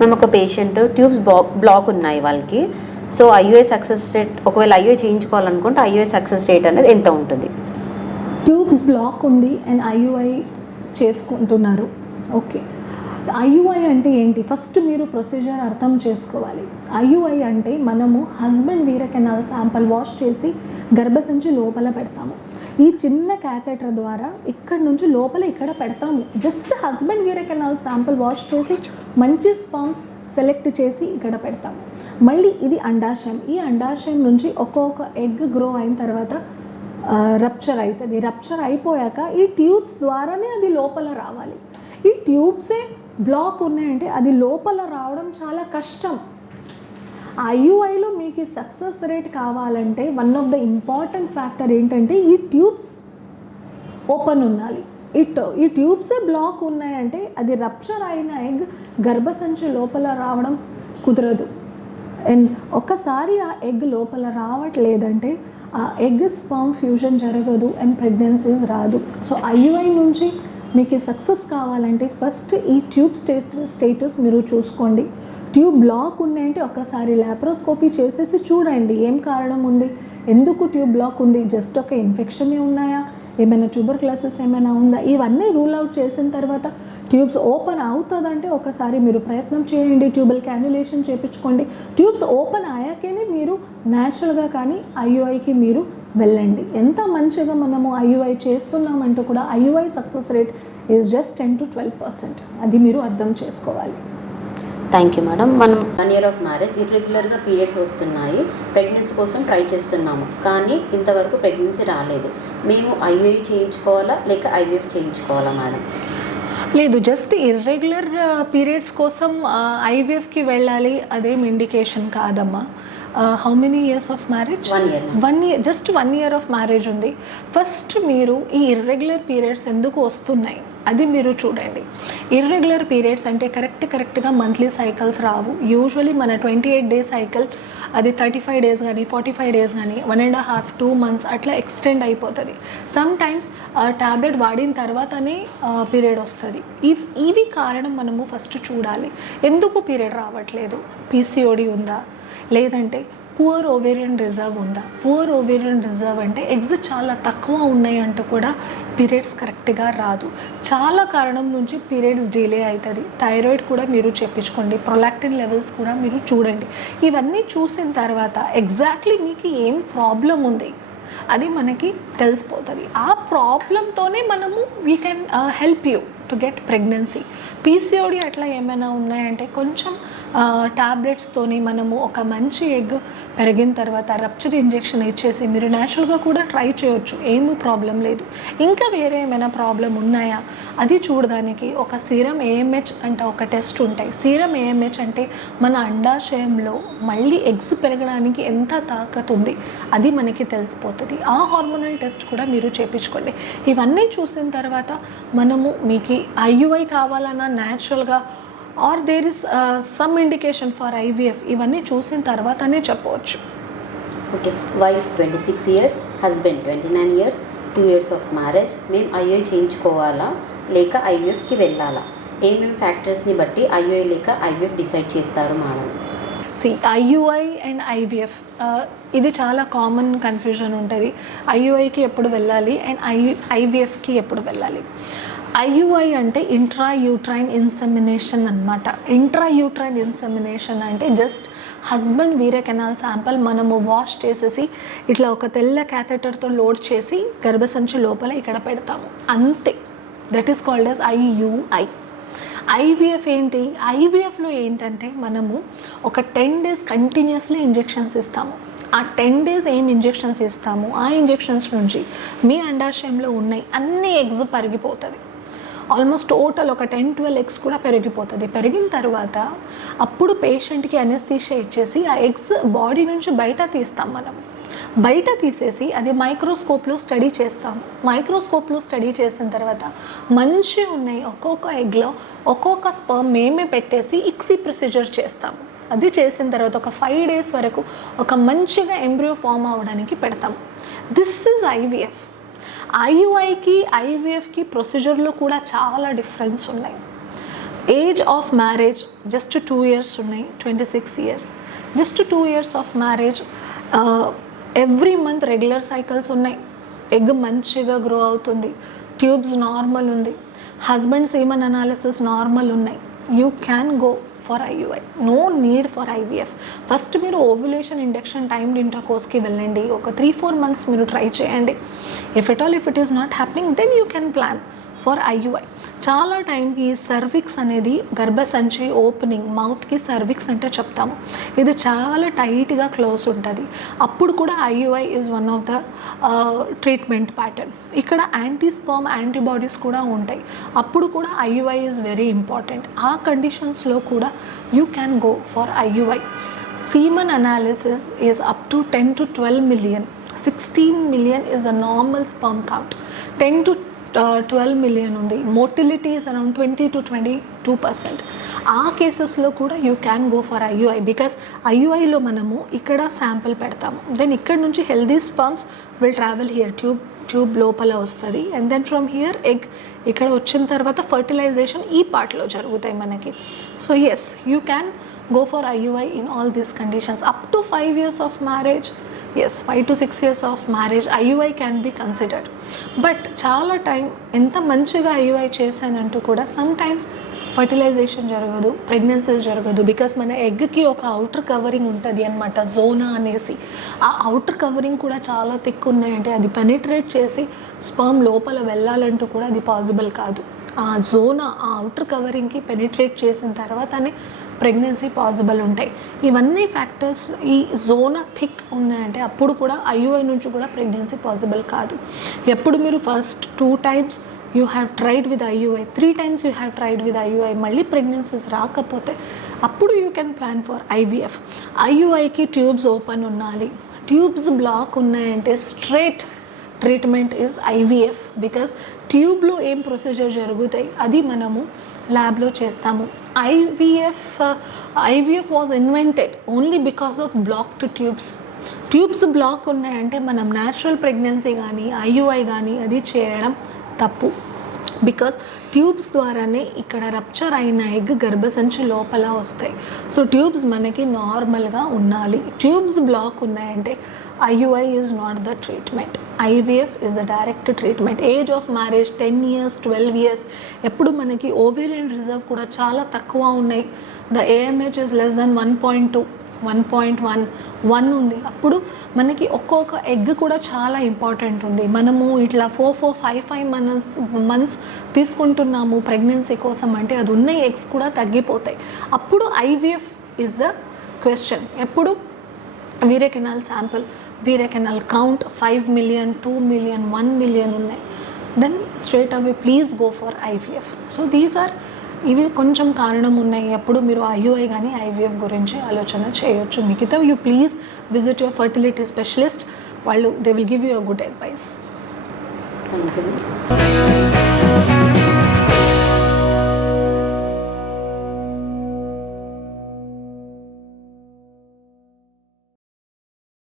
మేము ఒక patient tubes block ఉన్నాయి వాళ్ళకి. సో ఐయుఐ సక్సెస్ రేట్, ఒకవేళ ఐయుఐ చేయించుకోవాలనుకుంటే ఐయుఐ సక్సెస్ రేట్ అనేది ఎంత ఉంటుంది? ట్యూబ్స్ బ్లాక్ ఉంది అండ్ ఐయుఐ చేసుకుంటున్నారు. ఓకే, ఐయుఐ అంటే ఏంటి? ఫస్ట్ మీరు ప్రొసీజర్ అర్థం చేసుకోవాలి. ఐయుఐ అంటే మనము హస్బెండ్ వీర కెనాల్ శాంపుల్ వాష్ చేసి గర్భసంచి లోపల పెడతాము. ఈ చిన్న క్యాథెటర్ ద్వారా ఇక్కడ నుంచి లోపల ఇక్కడ పెడతాము. జస్ట్ హస్బెండ్ వీర కెనాల్ శాంపుల్ వాష్ చేసి మంచి స్పర్మ్స్ సెలెక్ట్ చేసి ఇక్కడ పెడతాము. మళ్ళీ ఇది అండాశయం. ఈ అండాశయం నుంచి ఒక్కొక్క ఎగ్ గ్రో అయిన తర్వాత రప్చర్ అవుతుంది. రప్చర్ అయిపోయాక ఈ ట్యూబ్స్ ద్వారానే అది లోపల రావాలి. ఈ ట్యూబ్సే బ్లాక్ ఉన్నాయంటే అది లోపల రావడం చాలా కష్టం. ఐయుఐలో మీకు సక్సెస్ రేట్ కావాలంటే one of the important factor ఏంటంటే ఈ ట్యూబ్స్ ఓపెన్ ఉండాలి. ఈ ట్యూబ్సే బ్లాక్ ఉన్నాయంటే అది రప్చర్ అయిన ఎగ్ గర్భసంచి లోపల రావడం కుదరదు. అండ్ ఒక్కసారి ఆ ఎగ్ లోపల రావట్లేదంటే ఆ ఎగ్ స్పర్మ్ ఫ్యూజన్ జరగదు అండ్ ప్రెగ్నెన్సీస్ రాదు. సో ఐయుఐ నుంచి మీకు సక్సెస్ కావాలంటే ఫస్ట్ ఈ ట్యూబ్ స్టేటస్ మీరు చూసుకోండి. ట్యూబ్ బ్లాక్ ఉన్నాయంటే ఒక్కసారి లాప్రోస్కోపీ చేసేసి చూడండి ఏం కారణం ఉంది, ఎందుకు ట్యూబ్ బ్లాక్ ఉంది, జస్ట్ ఒక ఇన్ఫెక్షన్ ఉన్నాయా, ఏమైనా ట్యూబర్క్లోసిస్ ఏమైనా ఉందా, ఇవన్నీ రూల్ అవుట్ చేసిన తర్వాత ట్యూబ్స్ ఓపెన్ అవుతుందంటే ఒకసారి మీరు ప్రయత్నం చేయండి, ట్యూబల్ క్యాన్యులేషన్ చేయించుకోండి. ట్యూబ్స్ ఓపెన్ అయ్యాకనే మీరు న్యాచురల్గా కానీ ఐయుఐకి మీరు వెళ్ళండి. ఎంత మంచిగా మనము ఐయుఐ చేస్తున్నామంటూ కూడా IUI success rate is just 10 to 12%. అది మీరు అర్థం చేసుకోవాలి. Thank you madam. మనం 1 year ఆఫ్ మ్యారేజ్, ఇర్రెగ్యులర్గా పీరియడ్స్ వస్తున్నాయి, ప్రెగ్నెన్సీ కోసం ట్రై చేస్తున్నాము, కానీ ఇంతవరకు ప్రెగ్నెన్సీ రాలేదు. మేము ఐయుఐ చేయించుకోవాలా లేక ఐవీఎఫ్ చేయించుకోవాలా మేడం? లేదు, జస్ట్ ఇర్రెగ్యులర్ పీరియడ్స్ కోసం ఐవీఎఫ్కి వెళ్ళాలి అదేం ఇండికేషన్ కాదమ్మా. How many years of marriage? 1 year. 1 year, just 1 year of marriage ఉంది. ఫస్ట్ మీరు ఈ ఇర్రెగ్యులర్ పీరియడ్స్ ఎందుకు వస్తున్నాయి అది మీరు చూడండి. ఇర్రెగ్యులర్ పీరియడ్స్ అంటే కరెక్ట్గా మంత్లీ సైకిల్స్ రావు. యూజువలీ మన 28 days సైకిల్ అది 35 days కానీ 45 days కానీ 1.5 2 months అట్లా ఎక్స్టెండ్ అయిపోతుంది. సమ్ టైమ్స్ ట్యాబ్లెట్ వాడిన తర్వాతనే పీరియడ్ వస్తుంది. ఇవి కారణం మనము ఫస్ట్ చూడాలి. ఎందుకు పీరియడ్ రావట్లేదు? పీసీఓడి ఉందా, లేదంటే పువర్ ఓవేరియన్ రిజర్వ్ ఉందా? పువర్ ఓవేరియన్ రిజర్వ్ అంటే ఎగ్స్ చాలా తక్కువ ఉన్నాయి అంటూ కూడా పీరియడ్స్ కరెక్ట్గా రాదు. చాలా కారణం నుంచి పీరియడ్స్ డిలే అవుతుంది. థైరాయిడ్ కూడా మీరు చెప్పించుకోండి, ప్రొలాక్టిన్ లెవెల్స్ కూడా మీరు చూడండి. ఇవన్నీ చూసిన తర్వాత ఎగ్జాక్ట్లీ మీకు ఏం ప్రాబ్లం ఉంది అది మనకి తెలిసిపోతుంది. ఆ ప్రాబ్లంతోనే మనము we can help you to get pregnancy. PCOD అట్లా ఏమైనా ఉన్నాయంటే కొంచెం ట్యాబ్లెట్స్తోని మనము ఒక మంచి ఎగ్ పెరిగిన తర్వాత రప్చర్ ఇంజెక్షన్ ఇచ్చేసి మీరు న్యాచురల్గా కూడా ట్రై చేయొచ్చు, ఏమీ ప్రాబ్లం లేదు. ఇంకా వేరే ఏమైనా ప్రాబ్లం ఉన్నాయా అది చూడడానికి ఒక సీరం ఏఎంహెచ్ అంటే ఒక టెస్ట్ ఉంటాయి. సీరం ఏఎంహెచ్ అంటే మన అండాశయంలో మళ్ళీ ఎగ్స్ పెరగడానికి ఎంత తాకత్ ఉంది అది మనకి తెలిసిపోతుంది. ఆ హార్మోనల్ టెస్ట్ కూడా మీరు చేయించుకోండి. ఇవన్నీ చూసిన తర్వాత మనము మీకు ఐయుఐ కావాలన్నా న్యాచురల్గా are there is some indication for IVF ఇవన్నీ చూసిన తర్వాతనే చెప్పవచ్చు. Okay, wife 26 years, husband 29 years, 2 years of marriage. మేము ఐయుఐ చేయించుకోవాలా లేక ఐవీఎఫ్కి వెళ్ళాలా? ఏమేమి ఫ్యాక్టర్స్ని బట్టి ఐయుఐ లేక ఐవీఎఫ్ డిసైడ్ చేస్తారు మేడం? ఐయుఐ అండ్ ఐవీఎఫ్ ఇది చాలా కామన్ కన్ఫ్యూజన్ ఉంటుంది. ఐయుఐకి ఎప్పుడు వెళ్ళాలి అండ్ ఐవీఎఫ్కి ఎప్పుడు వెళ్ళాలి? ఐయుఐ అంటే ఇంట్రాయూట్రైన్ ఇన్సెమినేషన్ అనమాట. ఇంట్రాయూట్రైన్ ఇన్సెమినేషన్ అంటే జస్ట్ హస్బెండ్ వీర కెనాల్ శాంపుల్ మనము వాష్ చేసేసి ఇట్లా ఒక తెల్ల క్యాథెటర్తో లోడ్ చేసి గర్భసంచి లోపల ఇక్కడ పెడతాము, అంతే. That is called as IUI. IVF ఏంటి? ఐవీఎఫ్లో ఏంటంటే మనము ఒక 10 days కంటిన్యూస్లీ ఇంజెక్షన్స్ ఇస్తాము. ఆ 10 days ఏం ఇంజెక్షన్స్ ఇస్తాము, ఆ ఇంజెక్షన్స్ నుంచి మీ అండాశయంలో ఉన్నాయి అన్ని ఎగ్స్ పెరిగిపోతుంది. ఆల్మోస్ట్ టోటల్ ఒక 10-12 ఎగ్స్ కూడా పెరిగిపోతుంది. పెరిగిన తర్వాత అప్పుడు పేషెంట్కి అనెస్థీషియా ఇచ్చేసి ఆ ఎగ్స్ బాడీ నుంచి బయట తీస్తాం. మనం బయట తీసేసి అది మైక్రోస్కోప్లో స్టడీ చేస్తాము. మైక్రోస్కోప్లో స్టడీ చేసిన తర్వాత మంచి ఉన్నాయి ఒక్కొక్క ఎగ్లో ఒక్కొక్క స్పర్మ్ మేమే పెట్టేసి ఇక్సీ ప్రొసీజర్ చేస్తాము. అది చేసిన తర్వాత ఒక 5 days వరకు ఒక మంచిగా ఎంబ్రియో ఫామ్ అవ్వడానికి పెడతాము. This is IVF. ఐయుఐకి ఐవీఎఫ్కి ప్రొసీజర్లో కూడా చాలా డిఫరెన్స్ ఉన్నాయి. Age of marriage just 2 years ఉన్నాయి, 26 years. Just 2 years of marriage. Every month regular cycles ఉన్నాయి, ఎగ్ మంచిగా గ్రో అవుతుంది, ట్యూబ్స్ నార్మల్ ఉంది, హస్బెండ్ సీమన్ అనాలిసిస్ నార్మల్ ఉన్నాయి. You can go for IUI. No need for IVF. First మీరు ovulation induction timed ఇంటర్కోర్స్కి వెళ్ళండి, ఒక 3-4 months మీరు ట్రై చేయండి. If it is not happening then you can plan for IUI. చాలా టైంకి సర్విక్స్ అనేది గర్భసంచి ఓపెనింగ్, మౌత్కి సర్విక్స్ అంటే చెప్తాము, ఇది చాలా టైట్గా క్లోజ్ ఉంటుంది. అప్పుడు కూడా IUI is one of the treatment pattern. ఇక్కడ యాంటీస్పర్మ్ యాంటీబాడీస్ కూడా ఉంటాయి, అప్పుడు కూడా IUI ఈజ్ వెరీ ఇంపార్టెంట్. ఆ కండిషన్స్లో కూడా you can go for IUI. Semen analysis is up to 10 to 12 million. 16 million is the normal sperm count. 10 to 12 million ఉంది. Motility is around 20 to 22%. ఆ కేసెస్లో కూడా you can go for IUI. Because IUIలో మనము ఇక్కడ శాంపిల్ పెడతాము, then ఇక్కడ నుంచి healthy sperms will travel here, tube లోపల వస్తుంది, and then from here egg ఇక్కడ వచ్చిన తర్వాత ఫర్టిలైజేషన్ ఈ పార్ట్లో జరుగుతాయి మనకి. So yes, you can go for IUI in all these conditions. Up to 5 years of marriage, yes, 5 to 6 years of marriage, IUI can be considered. But చాలా time ఎంత మంచిగా IUI చేశానంటూ కూడా సమ్ టైమ్స్ ఫర్టిలైజేషన్ జరగదు, pregnancies జరగదు. Because మన ఎగ్కి ఒక outer covering ఉంటుంది అనమాట, జోనా అనేసి. ఆ అవుటర్ కవరింగ్ కూడా చాలా థిక్ ఉన్నాయంటే అది పెనిట్రేట్ చేసి స్పర్మ్ లోపల వెళ్ళాలంటూ కూడా అది పాసిబుల్ కాదు. ఆ జోనా, ఆ అవుటర్ కవరింగ్కి పెనిట్రేట్ చేసిన తర్వాతనే ప్రెగ్నెన్సీ పాసిబుల్ ఉంటాయి. ఇవన్నీ ఫ్యాక్టర్స్ ఈ జోనా థిక్ ఉన్నాయంటే అప్పుడు కూడా IUI నుంచి కూడా ప్రెగ్నెన్సీ పాసిబుల్ కాదు. ఎప్పుడు మీరు first 2 times you have tried with IUI, 3 times you have tried with IUI, మళ్ళీ ప్రెగ్నెన్సీస్ రాకపోతే అప్పుడు you can plan for IVF. IUIకి ట్యూబ్స్ ఓపెన్ ఉండాలి, ట్యూబ్స్ బ్లాక్ ఉన్నాయంటే straight treatment is IVF. Because ట్యూబ్లో ఏం ప్రొసీజర్ జరుగుతాయి అది మనము ల్యాబ్లో చేస్తాము. IVF was invented only because of blocked tubes block ఉన్నాయంటే మనం న్యాచురల్ ప్రెగ్నెన్సీ కానీ IUI కానీ అది చేయడం తప్పు. బికాస్ ట్యూబ్స్ ద్వారానే ఇక్కడ రప్చర్ అయిన ఎగ్ గర్భసంచి లోపల వస్తాయి. సో ట్యూబ్స్ మనకి నార్మల్గా ఉండాలి. ట్యూబ్స్ బ్లాక్ ఉన్నాయంటే IUI is not the treatment, IVF is the direct treatment. Age of marriage 10 years, 12 years. ఎప్పుడు మనకి ఓవేరియన్ రిజర్వ్ కూడా చాలా తక్కువ ఉన్నాయి, the AMH is less than 1.2, 1.1 ఉంది. అప్పుడు మనకి ఒక్కొక్క ఎగ్ కూడా చాలా ఇంపార్టెంట్ ఉంది. మనము ఇట్లా 4-5 months తీసుకుంటున్నాము ప్రెగ్నెన్సీ కోసం అంటే అది ఉన్న ఎగ్స్ కూడా తగ్గిపోతాయి. అప్పుడు IVF ఈజ్ ద క్వశ్చన్. ఎప్పుడు వీరే కెనాల్ శాంపుల్, వీరే కెనాల్ కౌంట్ 5 million, 2 million, 1 million ఉన్నాయి, then straight away please go for IVF. So these are, ఇవి కొంచెం కారణం ఉన్నాయి అప్పుడు మీరు IUI కానీ IVF గురించి ఆలోచన చేయొచ్చు. మిగతా you please visit your fertility specialist, వాళ్ళు they will give you a good advice. Thank you.